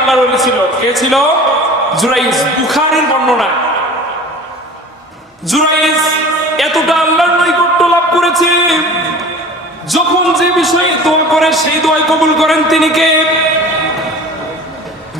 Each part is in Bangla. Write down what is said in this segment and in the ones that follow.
আল্লাহর ওলি ছিল। কে ছিল? জুরাইজ। বুখারীর বর্ণনা। জুরাইজ এতটা আল্লাহর নৈকট্য লাভ করেছে, যখন যে বিষয়ে দোয়া করে সেই দোয়াই কবুল করেন তিনি কে?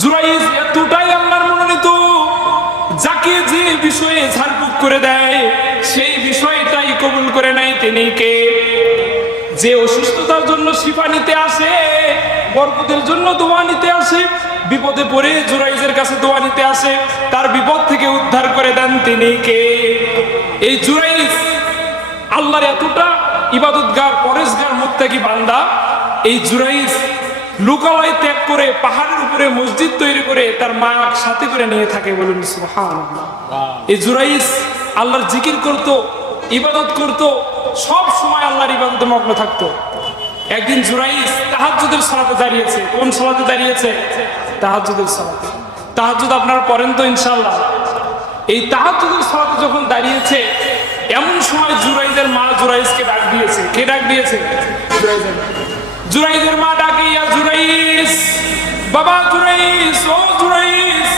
জুরাইজ এতটাই আল্লাহর মনোনীত, যাকে যে বিষয়ে ঝাড়ফুঁক করে দেয় সেই বিষয়টাই কবুল করে নেয় তিনি কে? যে অসুস্থতার জন্য শিফা নিতে আসে, বরকতের জন্য দোয়া নিতে আসে, বিপদে পড়ে জুরাইজের কাছে দোয়া নিতে আসে, তার বিপদ থেকে উদ্ধার করে দেন তিনি কে? এই জুরাইজ আল্লাহর এতটা ইবাদতগার, পরেশগার, মুত্তাকি বান্দা। এই জুরাইজ লোকালয় ত্যাগ করে পাহাড়ের উপরে মসজিদ তৈরি করে তার মা সাথে করে নিয়ে থাকে। বলুন সুবহানাল্লাহ। এই জুরাইজ আল্লাহর জিকির করত, ইবাদত করত, সব সময় আল্লাহর ইবাদতে মগ্ন থাকতো। একদিন জুরাইজ তাহাজ্জুদের সালাতে দাঁড়িয়েছে। কোন সালাতে দাঁড়িয়েছে? তাহাজ্জুদের সালাতে। তাহাজ্জুদ আপনারা পড়েন তো ইনশাআল্লাহ? এই তাহাজ্জুদের সালাতে যখন দাঁড়িয়েছে, এমন সময় জুরাইজের মা জুরাইজকে ডাক দিয়েছে। কে ডাক দিয়েছে? জুরাইজের মা। জুরাইজের মা ডাকে, ইয়া জুরাইজ, বাবা জুরাইজ, ও জুরাইজ।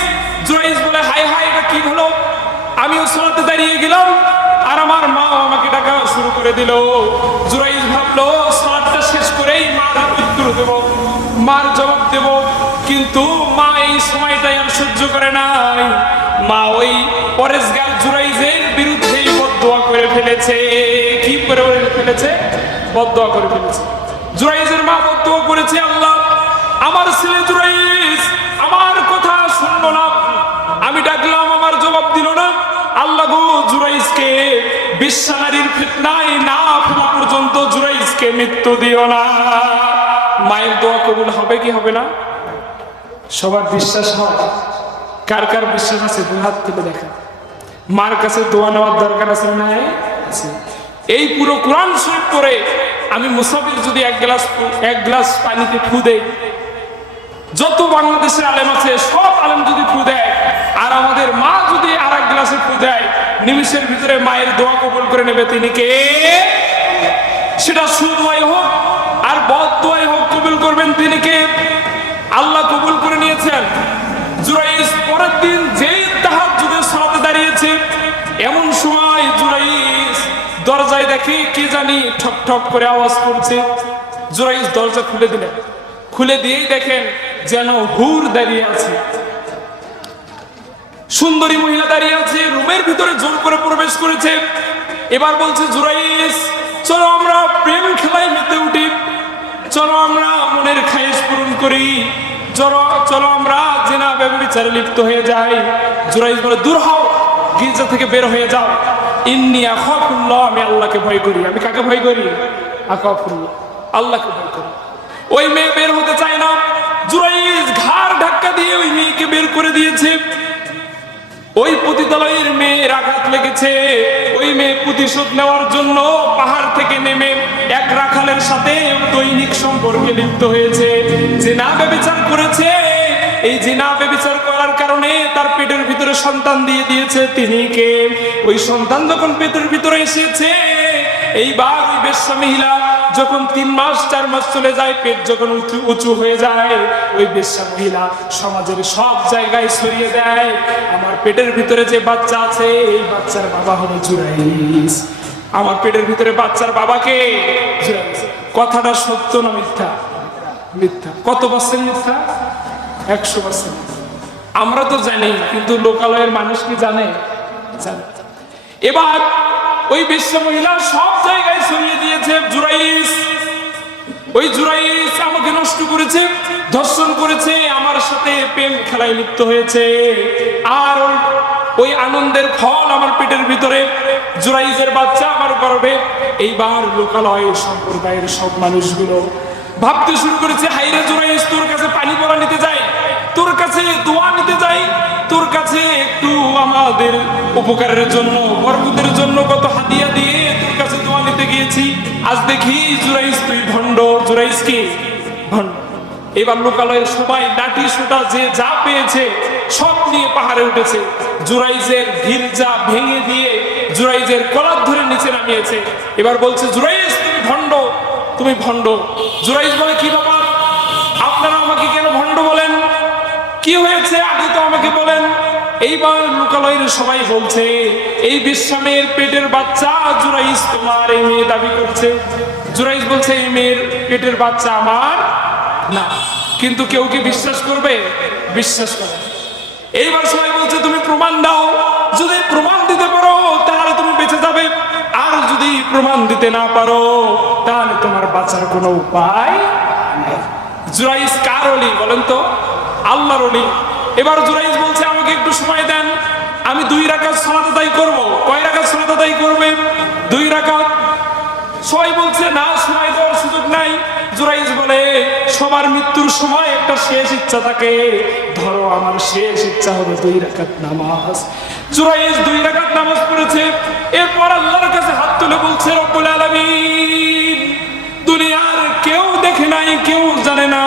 জুরাইজ বলে, হাই হাই, এটা কি হলো? আমিও সালাতে দাঁড়িয়ে গেলাম আর আমার মা আমাকে ডাকা শুরু করে দিল। জুরাইজ ভাবলো সালাতটা শেষ করেই মার উত্তর দেব, মার জবাব দেব, কিন্তু মা এই সময়টাই আর সহ্য করে নাই। মা ওই পরেশগার জুরাইজের বিরুদ্ধেই বদদোয়া করে ফেলেছে। কি করে ফেলেছে? বদদোয়া করে ফেলেছে। জুরাইজের মা বদদোয়া করেছে, আল্লাহ আমার ছেলে জুরাইজ আমার কথা শুনলো না, আমি ডাকলাম আমার জবাব দিল না। আল্লাহ গো, জুরাইজকে বিশ্বনারীর ফিতনায় না ফেলা পর্যন্ত জুরাইজকে মৃত্যু দিও না। মায়ের দোয়া কবুল হবে কি হবে না? সবার বিশ্বাস হয়? কার কার বিশ্বাস আছে? দু হাত তুলে দেখা। মার কাছে দোয়া নেওয়ার দরকার আছে না? এই পুরো কোরআন শরীফ পড়ে আমি মুসাফির যদি এক গ্লাস পানিতে ফু দেই, যত বাংলাদেশের আলেম আছে সব আলেম যদি ফু দেয়, আর আমাদের মা যদি আর এক গ্লাসে ফু দেয়, নিমিষের ভিতরে মায়ের দোয়া কবুল করে নেবে তিনি কে? সেটা সুদোয়াই হোক আর বদদোয়াই হোক, কবুল করবেন তিনি কে? আল্লাহ কবুল করে নিয়েছেন। জুরাইজ পরের দিন যেই তাহাজ্জুদের সালাতে দাঁড়িয়েছে, এমন সময় জুরাইজ দরজায় দেখে কে জানি ঠক ঠক করে আওয়াজ করছে। জুরাইজ দরজা খুলে দিলেন। খুলে দিয়েই দেখেন যেন হুর দাঁড়িয়ে আছে, সুন্দরী মহিলা দাঁড়িয়ে আছে, রুমের ভিতরে জোর করে প্রবেশ করেছে। এবার বলছে, জুরাইজ চলো আমরা প্রেম খেলায় মেতে উঠি, চলো আমরা মনের খায়েশ পূরণ করি, চলো আমরা জিনা ব্যভিচারে লিপ্ত হয়ে যাই। জুরাইজ বলে, দূর হও, গির্জা থেকে বের হয়ে যাও। ইন্নী আখাফুল্লাহ, আমি আল্লাহকে ভয় করি। আমি কাকে ভয় করি? আখাফুল্লাহ, আল্লাহকে ভয় করি। ওই মেয়ে বের হতে চায় না। জুরাইজ ঘাড় ধাক্কা দিয়ে ওই মেয়েকে বের করে দিয়েছে। ওই পতিতালয়ের মেয়ের আঘাত লেগেছে। ওই মেয়ে প্রতিশোধ নেওয়ার জন্য পাহাড় থেকে নেমে এক রাখালের সাথে দৈনিক সম্পর্কে লিপ্ত হয়েছে, জিনা ব্যভিচার করেছে। এই জিনা ব্যভিচার করার কারণে তার পেটের ভিতরে সন্তান দিয়ে দিয়েছে তিনি কে? ওই সন্তান যখন পেটের ভিতরে এসেছে, এইবার ওই বেশ্যা মহিলা যখন 3 মাস 4 মাস চলে যায়, পেট যখন উঁচু হয়ে যায়, ওই বেশ্যা মহিলা সমাজের সব জায়গায় ছড়িয়ে দেয়, আমার পেটের ভিতরে যে বাচ্চা আছে এই বাচ্চার বাবা হলো জুরাইজ। আমার পেটের ভিতরে বাচ্চার বাবাকে জুরাইজ। কথাটা সত্য না মিথ্যা? মিথ্যা। কত পার্সেন্ট মিথ্যা? 100%। আমরা তো জানি, কিন্তু লোকালয়ের মানুষ কি জানে? জানে। এবার ওই বেশ্যা মহিলা সব জায়গায় ছড়িয়ে দিয়েছে জুরাইজ। ওই জুরাইজ আমাকে নষ্ট করেছে, ধর্ষণ করেছে, আমার সাথে প্রেম খেলায় লিপ্ত হয়েছে, আর ওই আনন্দের ফল আমার পেটের ভিতরে, জুরাইজের বাচ্চা আমার গর্ভে। এইবার লোকালয় সম্প্রদায়ের সব মানুষগুলো ভাবতে শুরু করেছে, হাইরে জুরাইজ, তোর কাছে পানি পড়া নিতে যাই, তোর কাছে দোয়া নিতে যাই, তোর কাছে একটু আমাদের উপকারের জন্য, বরকতের জন্য কত হাদিয়া দিয়ে তোর কাছে দোয়া নিতে গিয়েছি, আজ দেখি জুরাইজ তুই ভণ্ড। জুরাইজ কি? ভণ্ড। এবার লোকালয়ের সবাই লাঠি সোটা যে যা পেয়েছে সব নিয়ে পাহাড়ে উঠেছে। জুরাইজের গির্জা ভেঙে দিয়ে জুরাইজের কলার ধরে নিচে নামিয়েছে। এবার বলছে, জুরাইজ তুমি ভণ্ড, তুমি ভণ্ড। জুরাইজ বলে, কি বাবা, আপনারা আমাকে কেন ভণ্ড বলেন? কি হয়েছে আগে তো আমাকে বলেন। এইবার লোকালয়ের সবাই বলছে এই বিশ্রামের পেটের বাচ্চা জুরাইজ তোমার, এই মেয়ে দাবি করছে। জুরাইজ বলছে এই মেয়ের পেটের বাচ্চা আমার না। কিন্তু কেউ কি বিশ্বাস করবে? বিশ্বাস করে। এইবার সবাই বলছে তুমি প্রমাণ দাও, যদি প্রমাণ দিতে পারো তাহলে তুমি বেঁচে যাবে, আর যদি প্রমাণ দিতে না পারো তাহলে তোমার বাঁচার কোনো উপায় নেই। জুরাইজ কার ওলি বলেন তো? আল্লাহর ওলি। এবার জুরাইজ বলছে আমাকে একটু সময় দেন, আমি 2 রাকাত সালাত আদায় করব। কয় রাকাত সালাত আদায় করবে? 2 রাকাত। সবাই বলছে না, সময় দেওয়ার সুযোগ নাই। জুরাইজ বলে সবার মৃত্যুর সময় একটা শেষ ইচ্ছা থাকে, ধরো আমার শেষ ইচ্ছা হলো 2 রাকাত নামাজ। জুরাইজ 2 রাকাত নামাজ পড়েছে। এরপর আল্লাহর কাছে হাত তুলে বলছে রব্বুল আলামিন, দুনিয়ার কেউ দেখে নাই, কেউ জানে না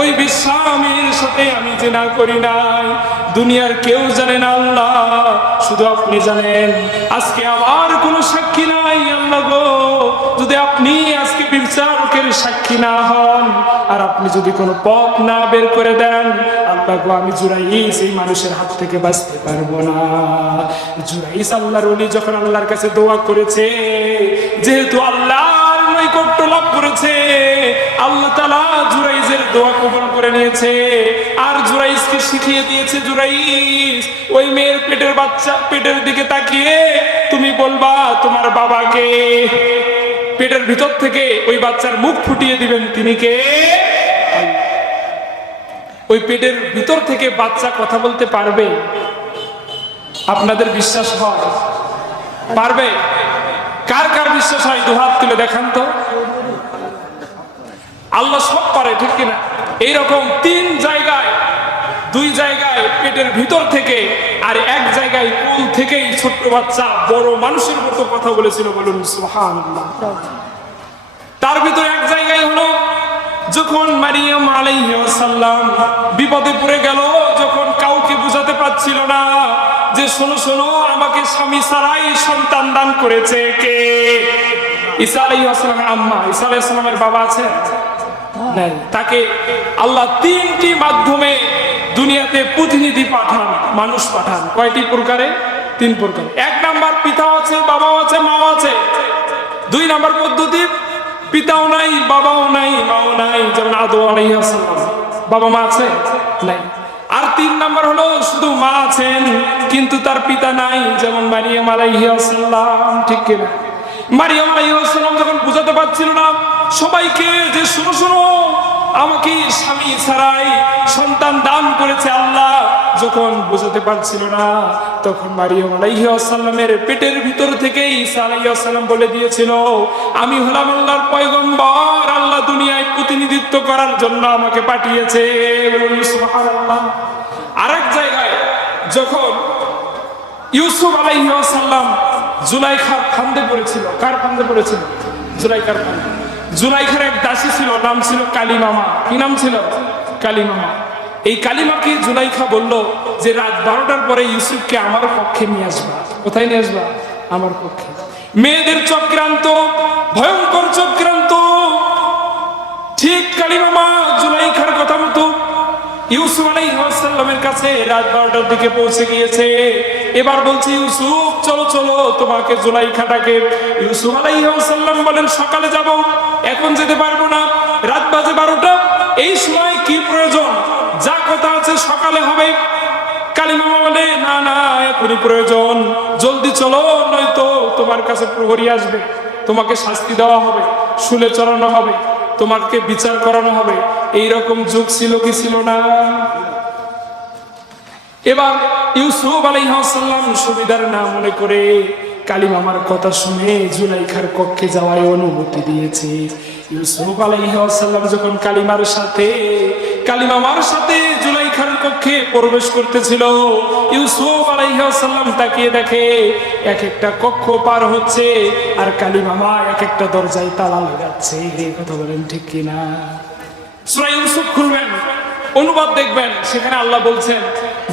ওই বিশ্রামের সাথে আমি জিনা করি নাই, দুনিয়ার কেউ জানে না আল্লাহ, শুধু আপনি জানেন। আজকে আমার কোনো সাক্ষী নাই আল্লাহ গো, যদি আপনি আজকে বিচারকের সাক্ষী না হন আর আপনি যদি কোনো পথ না বের করে দেন আল্লাহ গো, আমি জুরাইজ এই মানুষের হাত থেকে বাঁচতে পারবো না। জুরাইজ আল্লাহর ওলি যখন আল্লাহর কাছে দোয়া করেছে, যেহেতু আল্লাহর নৈকট্য লাভ করেছে, আল্লাহ তাআলা জুরাইজের দোয়া কবুল করে নিয়েছে। আর জুরাইজকে শিখিয়ে দিয়েছে, জুরাইজ ওই মেয়ের পেটের বাচ্চা পেটের দিকে তাকিয়ে তুমি বলবা তোমার বাবাকে, পেটের ভিতর থেকে ওই বাচ্চার মুখ ফুটিয়ে দিবেন তিনি কে? ওই পেটের ভিতর থেকে বাচ্চা কথা বলতে পারবে? আপনাদের বিশ্বাস হয়? পারবে? কার কার বিশ্বাস হয় দুহাত তুলে দেখান তো। আল্লাহ সব পারে, ঠিক কিনা? এইরকম 3 জায়গায়, 2 জায়গায় পেটের ভিতর থেকে আর 1 জায়গায় কোল থেকেই ছোট্ট বাচ্চা বড় মানুষের মতো কথা বলেছিল, বলুন সুবহানাল্লাহ। তার ভিতরে 1 জায়গায় হলো যখন মারিয়াম আলাইহিস সালাম বিপদে পড়ে গেল, যখন কাউকে বুঝাতে পারছিল না যে শোনো শোনো আমাকে স্বামী ছাড়াই সন্তান দান করেছে কে? ঈসা আলাইহিস সালামের আম্মা। ঈসা আলাইহিস সালামের বাবা আছে? নাই। তাকে আল্লাহ 3টি মাধ্যমে দুনিয়াতে প্রতিনিধি পাঠান, মানুষ পাঠান। কয়টি প্রকারে? 3 প্রকারে। 1 নাম্বার পিতা আছে, বাবাও আছে, মাও আছে। 2 নাম্বার পদ্ধতি পিতাও নাই, বাবাও নাই, মাও নাই, যেমন আদম আলাইহিস সালাম। বাবা মা আছে? নাই। আর 3 নাম্বার হলো শুধু মা আছেন কিন্তু তার পিতা নাই, যেমন মারিয়াম আলাইহিস সালাম, ঠিক কিনা? মারিয়াম আলাইহিস সালাম যখন বুঝাতে পারছিল না সবাইকে যে শোনো শোনো আমাকে স্বামী ছাড়াই সন্তান দান করেছে আল্লাহ, যখন বুঝাতে পারছিল না তখন মারিয়াম আলাইহিস সালামের পেটের ভিতর থেকে ঈসা আলাইহিস সালাম বলে দিয়েছিল আমি হলাম আল্লাহর পয়গম্বর, আল্লাহ দুনিয়ায় প্রতিনিধিত্ব করার জন্য আমাকে পাঠিয়েছে, সুবহানাল্লাহ। আরেক জায়গায় যখন ইউসুফ আলাইহিস সালাম জুলাইখার ফাঁদে পড়েছিল, কার ফাঁদে পড়েছিল? জুলাইখার ফাঁদে। জুলাইখার এক দাসী ছিল, নাম ছিল কালিমামা। কি নাম ছিল? কালিমামা। এই কালিমাকে জুলাইখা বলল যে রাত 12টার পরে ইউসুফকে আমার পক্ষে নিয়ে আসবা। কোথায় নিয়ে আসবা? আমার পক্ষে। মেয়েদের চক্রান্ত, ভয়ঙ্কর চক্রান্ত। ঠিক কালিমামা জুলাইখার কথা মতো ইউসুফ আলাইহিস সালামের কাছে রাত 12টার দিকে পৌঁছে গিয়েছে। এবার বলছে ইউসুফ চলো চলো তোমাকে জুলাইখাটাকে। ইউসুফ আলাইহিস সালাম বলেন সকালে যাব, এখন যেতে পারবো না, রাত বাজে 12টা, এই সময় কি প্রয়োজন? যা কথা আছে সকালে হবে। কালিমামা বলে না না এখনই প্রয়োজন, জলদি চলো, নয়তো তোমার কাছে প্রহরী আসবে, তোমাকে শাস্তি দেওয়া হবে, শুলে চড়ানো হবে, তোমাকে বিচার করানো হবে। এইরকম যুগ ছিল কি ছিল না? এবার ইউসুফ আলাইহিস সালাম সুবিধার না মনে করে কালিমামার কথা শুনে জুলাইখার কক্ষে যাওয়ার অনুমতি দিয়েছে। ইউসুফ আলাইহিস সালাম যখন কালিমামার সাথে জুলাইখার কক্ষে প্রবেশ করতেছিল, ইউসুফ আলাইহিস সালাম তাকিয়ে দেখে এক একটা কক্ষ পার হচ্ছে আর কালিমামা এক একটা দরজায় তালা লাগাচ্ছে। এই কথা বলেন ঠিক কিনা? সূরা ইউসুফ খুলবেন, অনুবাদ দেখবেন, সেখানে আল্লাহ বলছেন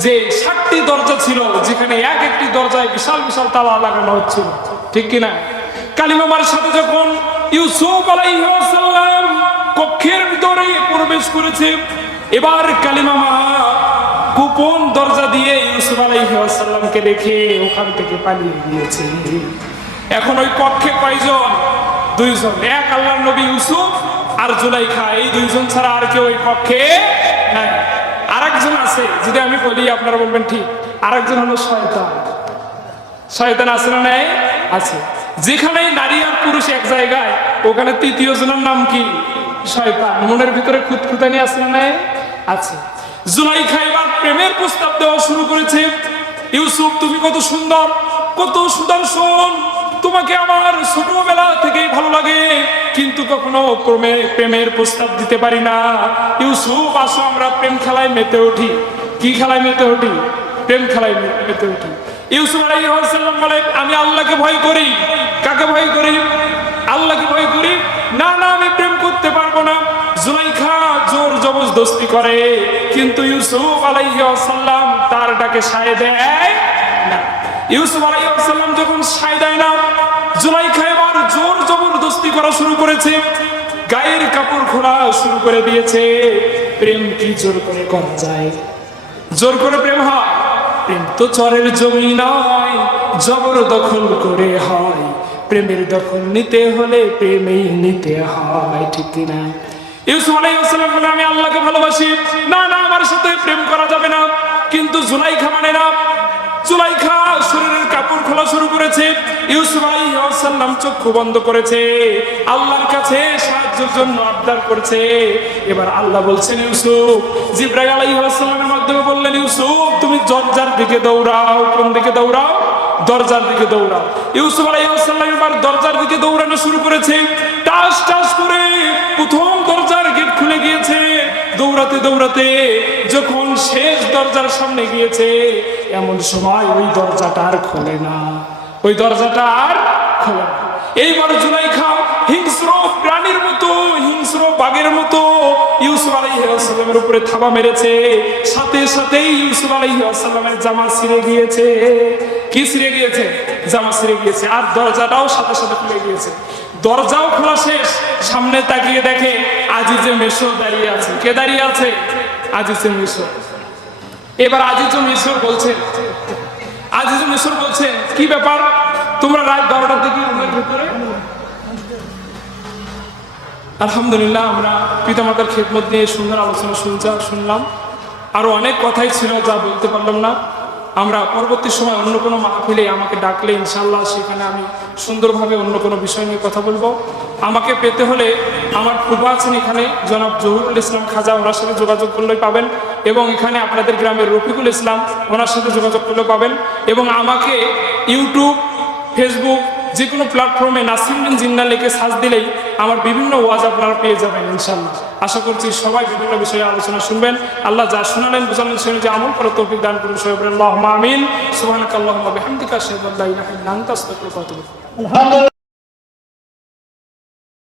যে 7টি দরজা ছিল যেখানে এক একটি দরজায় বিশাল বিশাল তালা লাগানো হচ্ছিল, ঠিক কিনা? কালিমামার সাথে যখন ইউসুফ আলাইহিস সালাম কক্ষের ভিতরে প্রবেশ করেছে, এবার কালিমা মা গোপন দরজা দিয়ে ইউসুফ আলাইহিস সালামকে দেখে ওখান থেকে পালিয়ে গিয়েছে। এখন ওই কক্ষে কয়জন? দুইজন। এক আল্লাহর নবী ইউসুফ আর জুলাইখা, এই দুইজন ছাড়া আর কেউ ওই কক্ষে নাই। আরেকজন আছে, যদি আমি বলি আপনারা বলবেন ঠিক, আরেকজন হলো শয়তান। শয়তান আছে না নাই? আছে। যেখানে নারী আর পুরুষ এক জায়গায়, ওখানে তৃতীয় জনের নাম কি? শয়তান। মনের ভিতরে খুঁতখুঁতানি আছে না নাই? আছে। জুলাইখা এবার প্রেমের প্রস্তাব দেওয়া শুরু করেছে। ইউসুফ, তুমি কত সুন্দর, কত সুদর্শন, তোমাকে আমার ছোটবেলা থেকেই ভালো লাগে, কিন্তু কখনো প্রেমের প্রস্তাব দিতে পারি না। ইউসুফ, আসো আমরা প্রেম খেলায় মেতে উঠি। কি খেলায় মেতে উঠি? প্রেম খেলায় মেতে উঠি। ইউসুফ আলাইহিস সালাম বলে, আমি আল্লাহকে ভয় করি। কাকে ভয় করি? আল্লাহকে ভয় করি। না না, আমি প্রেম করতে পারবো না। জুলাইখা জোর জবরদস্তি করে, কিন্তু ইউসুফ আলাইহিস সালাম তার ডাকে সায় দেয় না। ইউসুফ আলাইহিস সালাম যখন সায় দেয় না, জুলাইখা এবার জোর জবরদস্তি করা শুরু করেছে, গায়ের কাপড় খোলা শুরু করে দিয়েছে। প্রেম কি জোর করে করা যায়? জোর করে প্রেম হয়? প্রেম তো চরের জমি নয়, জবরদখল করে হয়। প্রেমের দখল নিতে হলে প্রেমেই নিতে হয়, ঠিক কিনা? ইউসুফ আলাইহিস সালাম বলে, আমি আল্লাহকে ভালোবাসি, না না আমার সাথে প্রেম করা যাবে না। কিন্তু জুলাইখা মানে না। জুলাইখা শরীরের কাপড় খোলা শুরু করেছে। ইউসুফ আলাইহিস সালাম চক্ষু বন্ধ করেছে, আল্লাহর কাছে সাহায্যের জন্য আবদার করছে। এবার আল্লাহ বলছেন, ইউসুফ, জিবরাইল আলাইহিস সালামের মাধ্যমে বললেন, ইউসুফ তুমি দরজার দিকে দৌড়াও। কোন দিকে দৌড়াও? দরজার দিকে দৌড়াও। ইউসুফ আলাইহিস সালাম এবার দরজার দিকে দৌড়ানো শুরু করেছে। টাস টাস করে প্রথম দরজার গেট খুলে গিয়েছে। দৌড়াতে দৌড়াতে যখন শেষ দরজার সামনে গিয়েছে, এমন সময় ওই দরজাটা আর খোলে না। ওই দরজাটা আর খোলে না। এইবার জুলাইখা হিংস্র প্রাণীর মতো, হিংস্র বাঘের মতো ইউসুফ আলাইহিস সালামের উপরে থাবা মেরেছে। সাথে সাথেই ইউসুফ আলাইহিস সালামের জামা ছিঁড়ে গিয়েছে। কি ছিঁড়ে গিয়েছে? জামা ছিঁড়ে গিয়েছে। আর দরজাটাও সাথে সাথে খুলে গিয়েছে। দরজাও খোলা শেষ। সামনে তাকিয়ে দেখে আজিজে মিশর দাঁড়িয়ে আছে। কে দাঁড়িয়ে আছে? আজিজে মিশর। এবার আজিজে মিশর বলছেন, আজিজে মিশর বলছেন, কি ব্যাপার, তোমরা রাত 12টার দিকে রুমের ভিতরে? আলহামদুলিল্লাহ, আমরা পিতামাতার খেদমত নিয়ে সুন্দর আলোচনা শুনলাম। আরো অনেক কথাই ছিল যা বলতে পারলাম না। আমরা পরবর্তী সময় অন্য কোনো মাহফিলে আমাকে ডাকলে ইনশাআল্লাহ সেখানে আমি সুন্দরভাবে অন্য কোনো বিষয় নিয়ে কথা বলবো। আমাকে পেতে হলে আমার ফুফা আছেন এখানে, জনাব জহুরুল ইসলাম খাজা, ওনার সাথে যোগাযোগ করলেই পাবেন। এবং এখানে আপনাদের গ্রামের রফিকুল ইসলাম, ওনার সাথে যোগাযোগ করলেও পাবেন। এবং আমাকে ইউটিউব, ফেসবুক, যে কোনো প্ল্যাটফর্মে নাসিরুদ্দিন জিন্না লিখে সার্চ দিলেই আমার বিভিন্ন ওয়াজ আপনারা পেয়ে যাবেন ইনশাআল্লাহ। আশা করছি সবাই বিভিন্ন বিষয়ে আলোচনা শুনবেন। আল্লাহ যা শোনালেন বুঝালেন সেই অনুযায়ী আমল করার তৌফিক দান করুন। আল্লাহুম্মা আমিন। সুবহানাকাল্লাহুম্মা বিহামদিকা আশহাদু আল্লা ইলাহা ইল্লা আনতা আস্তাগফিরুকা ওয়া আতুবু ইলাইক।